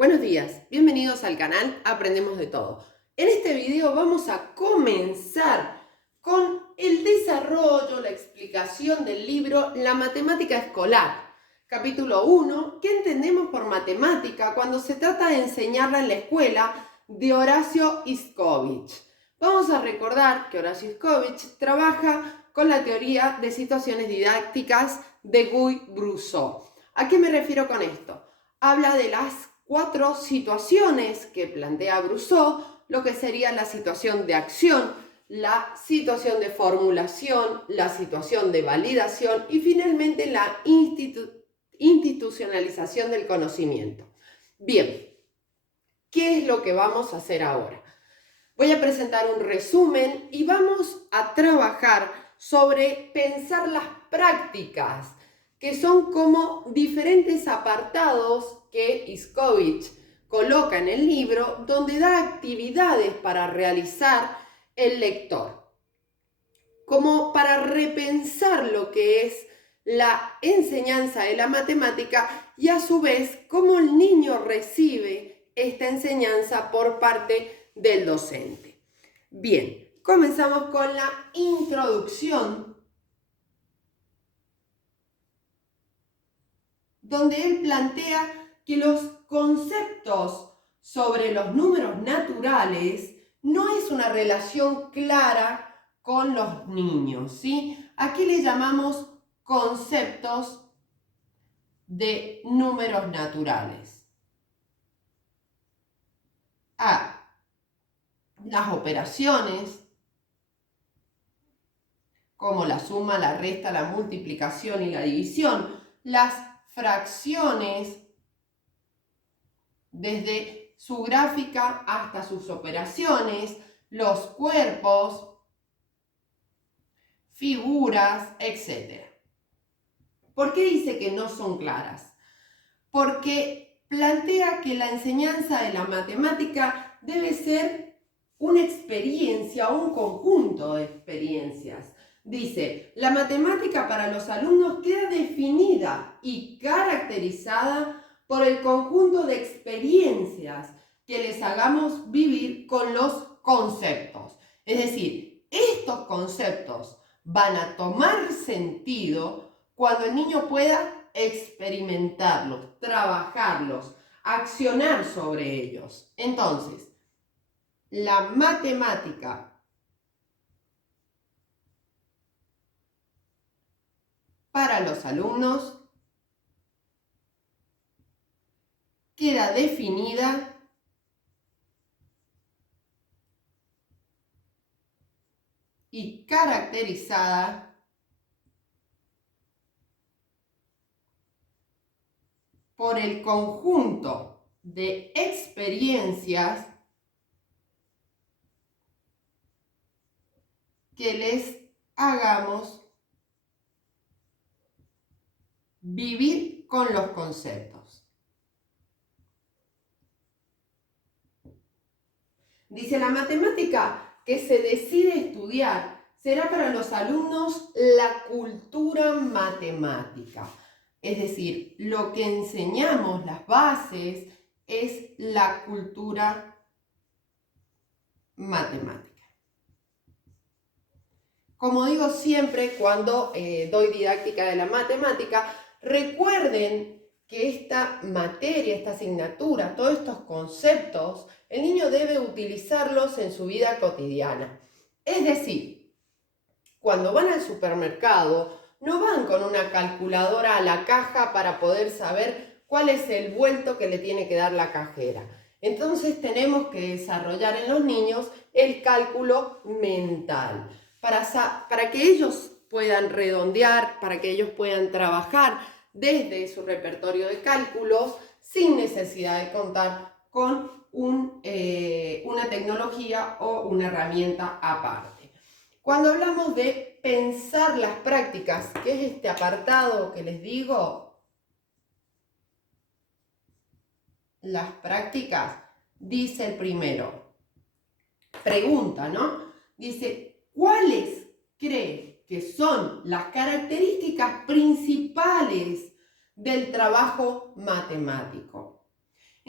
Buenos días, bienvenidos al canal Aprendemos de Todo. En este video vamos a comenzar con el desarrollo, la explicación del libro La Matemática Escolar, capítulo 1, ¿qué entendemos por matemática cuando se trata de enseñarla en la escuela?, de Horacio Iskowicz. Vamos a recordar que Horacio Iskowicz trabaja con la teoría de situaciones didácticas de Guy-Brousseau. ¿A qué me refiero con esto? Habla de las 4 situaciones que plantea Brousseau, lo que sería la situación de acción, la situación de formulación, la situación de validación y finalmente la institucionalización del conocimiento. Bien, ¿qué es lo que vamos a hacer ahora? Voy a presentar un resumen y vamos a trabajar sobre pensar las prácticas, que son como diferentes apartados que Iskowicz coloca en el libro, donde da actividades para realizar el lector, como para repensar lo que es la enseñanza de la matemática y a su vez cómo el niño recibe esta enseñanza por parte del docente. Bien, comenzamos con la introducción, donde él plantea que los conceptos sobre los números naturales no es una relación clara con los niños, ¿sí? Aquí le llamamos conceptos de números naturales a las operaciones como la suma, la resta, la multiplicación y la división, las fracciones desde su gráfica hasta sus operaciones, los cuerpos, figuras, etc. ¿Por qué dice que no son claras? Porque plantea que la enseñanza de la matemática debe ser una experiencia, un conjunto de experiencias. Dice, la matemática para los alumnos queda definida y caracterizada por el conjunto de experiencias que les hagamos vivir con los conceptos. Es decir, estos conceptos van a tomar sentido cuando el niño pueda experimentarlos, trabajarlos, accionar sobre ellos. Entonces, la matemática para los alumnos queda definida y caracterizada por el conjunto de experiencias que les hagamos vivir con los conceptos. Dice, la matemática que se decide estudiar será para los alumnos la cultura matemática. Es decir, lo que enseñamos, las bases, es la cultura matemática. Como digo siempre cuando doy didáctica de la matemática, recuerden que esta materia, esta asignatura, todos estos conceptos, el niño debe utilizarlos en su vida cotidiana. Es decir, cuando van al supermercado, no van con una calculadora a la caja para poder saber cuál es el vuelto que le tiene que dar la cajera. Entonces tenemos que desarrollar en los niños el cálculo mental para que ellos puedan redondear, para que ellos puedan trabajar desde su repertorio de cálculos sin necesidad de contar con una tecnología o una herramienta aparte. Cuando hablamos de pensar las prácticas, que es este apartado que les digo, las prácticas, dice el primero, pregunta, ¿no? Dice, ¿cuáles cree que son las características principales del trabajo matemático?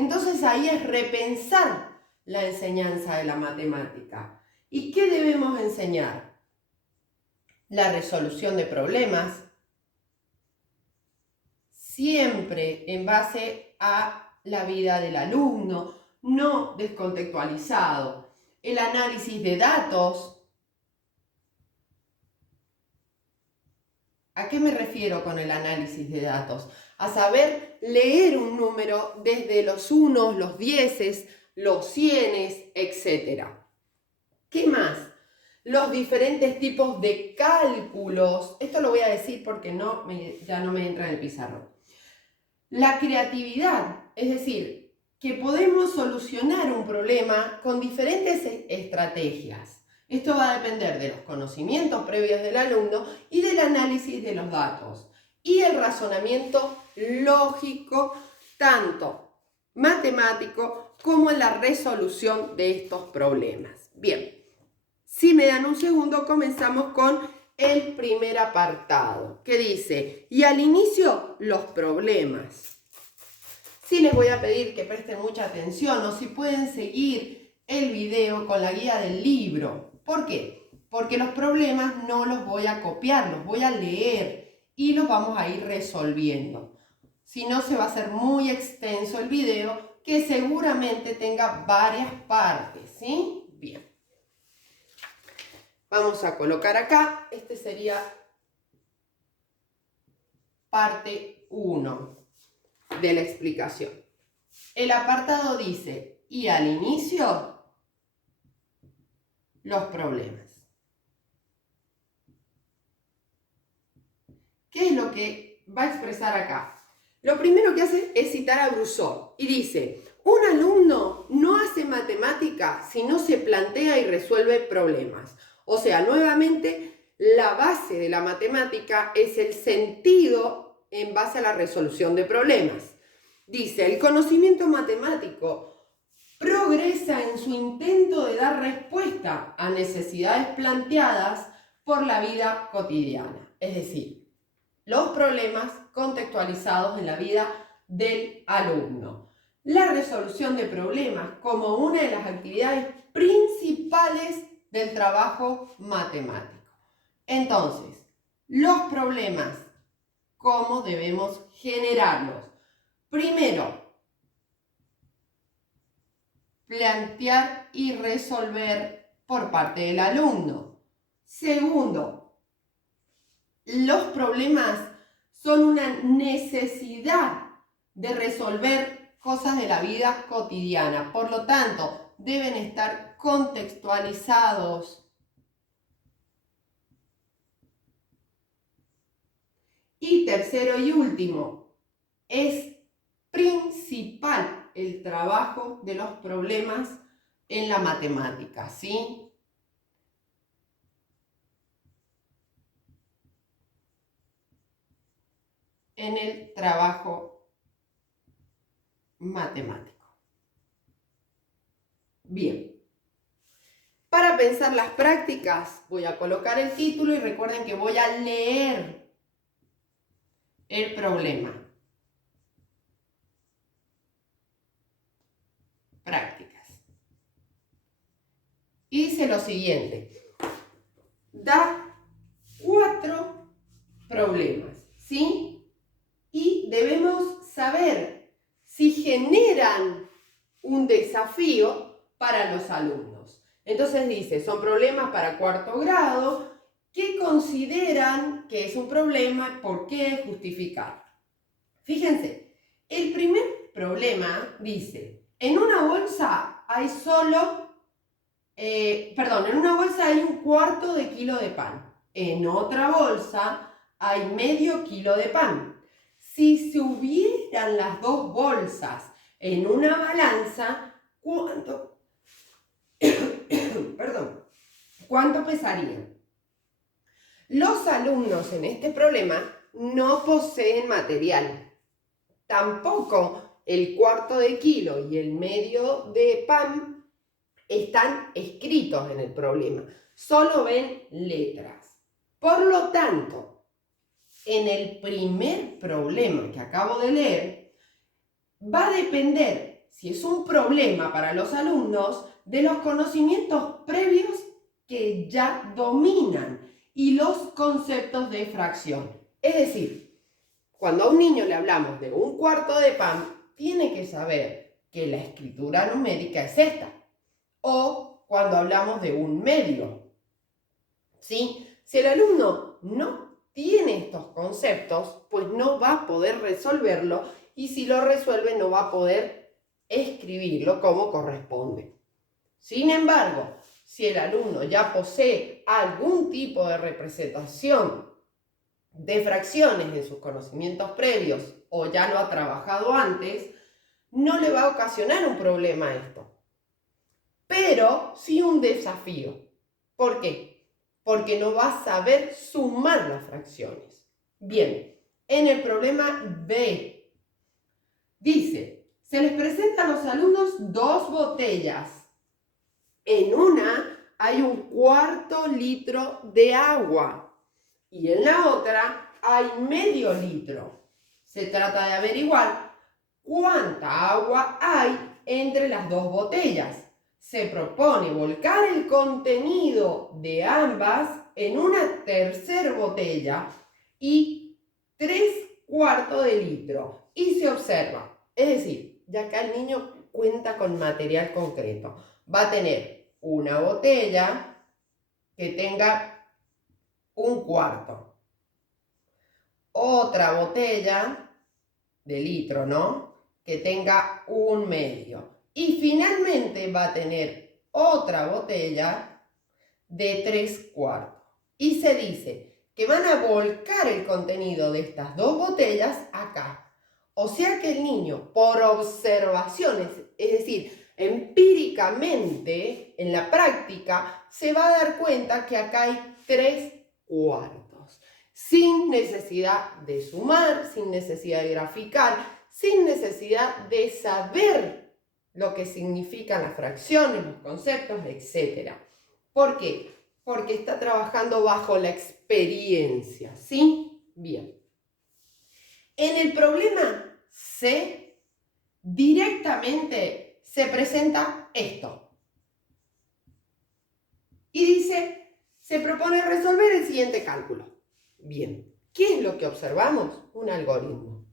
Entonces ahí es repensar la enseñanza de la matemática. ¿Y qué debemos enseñar? La resolución de problemas, siempre en base a la vida del alumno, no descontextualizado. El análisis de datos. ¿A qué me refiero con el análisis de datos? A saber leer un número desde los unos, los dieces, los cienes, etc. ¿Qué más? Los diferentes tipos de cálculos. Esto lo voy a decir porque ya no me entra en el pizarrón. La creatividad, es decir, que podemos solucionar un problema con diferentes estrategias. Esto va a depender de los conocimientos previos del alumno y del análisis de los datos y el razonamiento lógico, tanto matemático como en la resolución de estos problemas. Bien, si me dan un segundo, comenzamos con el primer apartado, que dice, y al inicio, los problemas. Sí les voy a pedir que presten mucha atención o si pueden seguir el video con la guía del libro. ¿Por qué? Porque los problemas no los voy a copiar, los voy a leer y los vamos a ir resolviendo. Si no, se va a hacer muy extenso el video que seguramente tenga varias partes, ¿sí? Bien. Vamos a colocar acá, este sería parte 1 de la explicación. El apartado dice, y al inicio, los problemas. ¿Qué es lo que va a expresar acá? Lo primero que hace es citar a Brousseau y dice, un alumno no hace matemática si no se plantea y resuelve problemas. O sea, nuevamente, la base de la matemática es el sentido en base a la resolución de problemas. Dice, el conocimiento matemático progresa en su intento de dar respuesta a necesidades planteadas por la vida cotidiana. Es decir, los problemas contextualizados en la vida del alumno. La resolución de problemas como una de las actividades principales del trabajo matemático. Entonces, los problemas, ¿cómo debemos generarlos? Primero, plantear y resolver por parte del alumno. Segundo, los problemas son una necesidad de resolver cosas de la vida cotidiana. Por lo tanto, deben estar contextualizados. Y tercero y último, es principal el trabajo de los problemas en la matemática, ¿sí? En el trabajo matemático. Bien. Para pensar las prácticas, voy a colocar el título y recuerden que voy a leer el problema. Prácticas. Y dice lo siguiente. Da 4 problemas, ¿sí? Y debemos saber si generan un desafío para los alumnos. Entonces dice, son problemas para 4º grado que consideran que es un problema, ¿por qué justificar? Fíjense, el primer problema dice, en una bolsa hay en una bolsa hay 1/4 kilo de pan. En otra bolsa hay medio kilo de pan. Si se hubieran las 2 bolsas en una balanza, ¿cuánto pesarían? Los alumnos en este problema no poseen material. Tampoco el 1/4 kilo y el medio de pan están escritos en el problema. Solo ven letras. Por lo tanto, en el primer problema que acabo de leer, va a depender si es un problema para los alumnos de los conocimientos previos que ya dominan y los conceptos de fracción. Es decir, cuando a un niño le hablamos de un cuarto de pan, tiene que saber que la escritura numérica es esta. O cuando hablamos de un medio. ¿Sí? Si el alumno no tiene estos conceptos, pues no va a poder resolverlo, y si lo resuelve no va a poder escribirlo como corresponde. Sin embargo, si el alumno ya posee algún tipo de representación de fracciones en sus conocimientos previos o ya lo ha trabajado antes, no le va a ocasionar un problema esto, pero sí un desafío. ¿Por qué? Porque no va a saber sumar las fracciones. Bien, en el problema B, dice, se les presenta a los alumnos 2 botellas. En una hay 1/4 litro de agua y en la otra hay medio litro. Se trata de averiguar cuánta agua hay entre las 2 botellas. Se propone volcar el contenido de ambas en una tercera botella y 3/4 de litro. Y se observa, es decir, ya acá el niño cuenta con material concreto. Va a tener una botella que tenga 1/4. Otra botella de litro, ¿no? Que tenga 1/2. Y finalmente va a tener otra botella de 3/4. Y se dice que van a volcar el contenido de estas 2 botellas acá. O sea que el niño, por observaciones, es decir, empíricamente, en la práctica, se va a dar cuenta que acá hay 3/4. Sin necesidad de sumar, sin necesidad de graficar, sin necesidad de saber lo que significan las fracciones, los conceptos, etc. ¿Por qué? Porque está trabajando bajo la experiencia, ¿sí? Bien. En el problema C, directamente se presenta esto. Y dice, se propone resolver el siguiente cálculo. Bien, ¿qué es lo que observamos? Un algoritmo.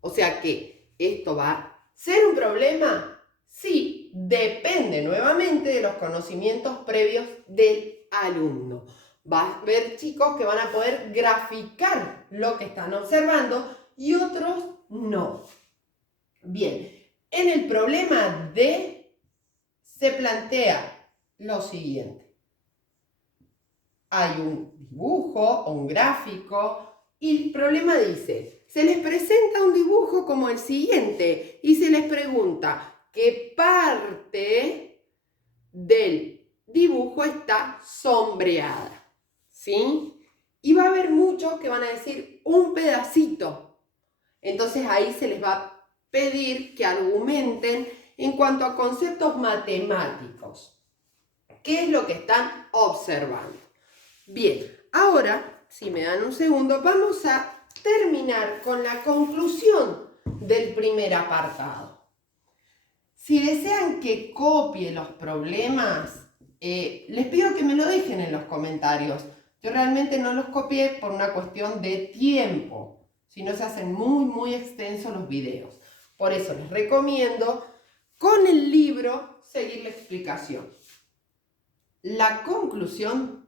O sea que esto va a ser un problema. Sí, depende nuevamente de los conocimientos previos del alumno. Va a haber chicos que van a poder graficar lo que están observando y otros no. Bien, en el problema D se plantea lo siguiente. Hay un dibujo o un gráfico y el problema dice, se les presenta un dibujo como el siguiente y se les pregunta qué parte del dibujo está sombreada, ¿sí? Y va a haber muchos que van a decir un pedacito. Entonces ahí se les va a pedir que argumenten en cuanto a conceptos matemáticos. ¿Qué es lo que están observando? Bien, ahora, si me dan un segundo, vamos a terminar con la conclusión del primer apartado. Si desean que copie los problemas, les pido que me lo dejen en los comentarios. Yo realmente no los copié por una cuestión de tiempo, si no se hacen muy extensos los videos. Por eso les recomiendo con el libro seguir la explicación. La conclusión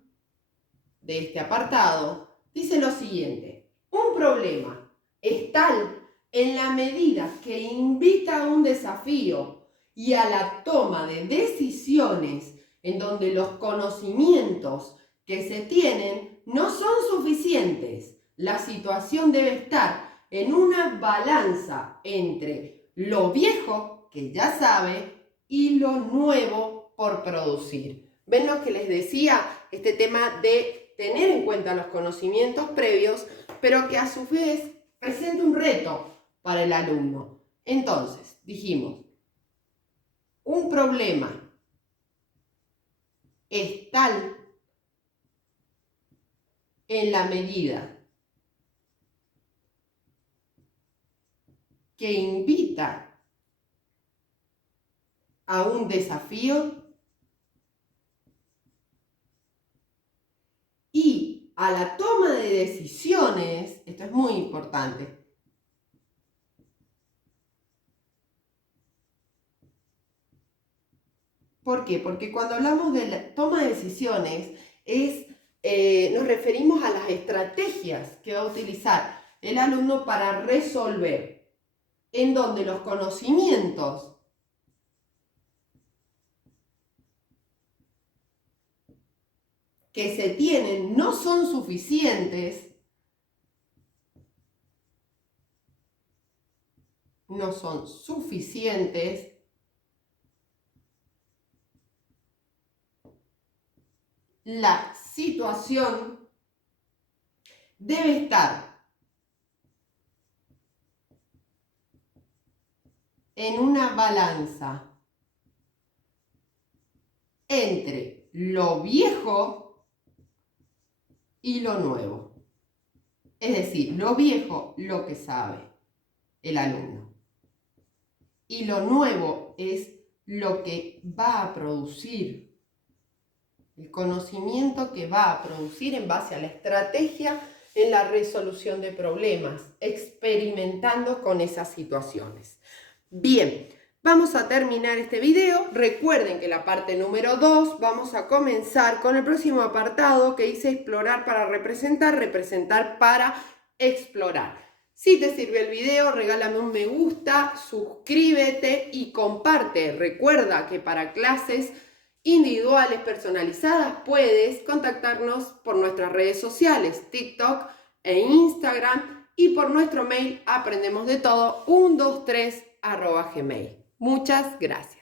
de este apartado dice lo siguiente: un problema es tal en la medida que invita a un desafío y a la toma de decisiones en donde los conocimientos que se tienen no son suficientes. La situación debe estar en una balanza entre lo viejo, que ya sabe, y lo nuevo por producir. ¿Ven lo que les decía? Este tema de tener en cuenta los conocimientos previos, pero que a su vez presenta un reto para el alumno. Entonces, dijimos, un problema es tal en la medida que invita a un desafío y a la toma de decisiones, esto es muy importante. ¿Por qué? Porque cuando hablamos de la toma de decisiones nos referimos a las estrategias que va a utilizar el alumno para resolver, en donde los conocimientos que se tienen no son suficientes, la situación debe estar en una balanza entre lo viejo y lo nuevo. Es decir, lo viejo, lo que sabe el alumno. Y lo nuevo es lo que va a producir, el conocimiento que va a producir en base a la estrategia en la resolución de problemas, experimentando con esas situaciones. Bien, vamos a terminar este video. Recuerden que la parte número 2 vamos a comenzar con el próximo apartado que dice explorar para representar, representar para explorar. Si te sirvió el video, regálame un me gusta, suscríbete y comparte. Recuerda que para clases individuales personalizadas puedes contactarnos por nuestras redes sociales, TikTok e Instagram, y por nuestro mail aprendemosdetodo123@gmail. Muchas gracias.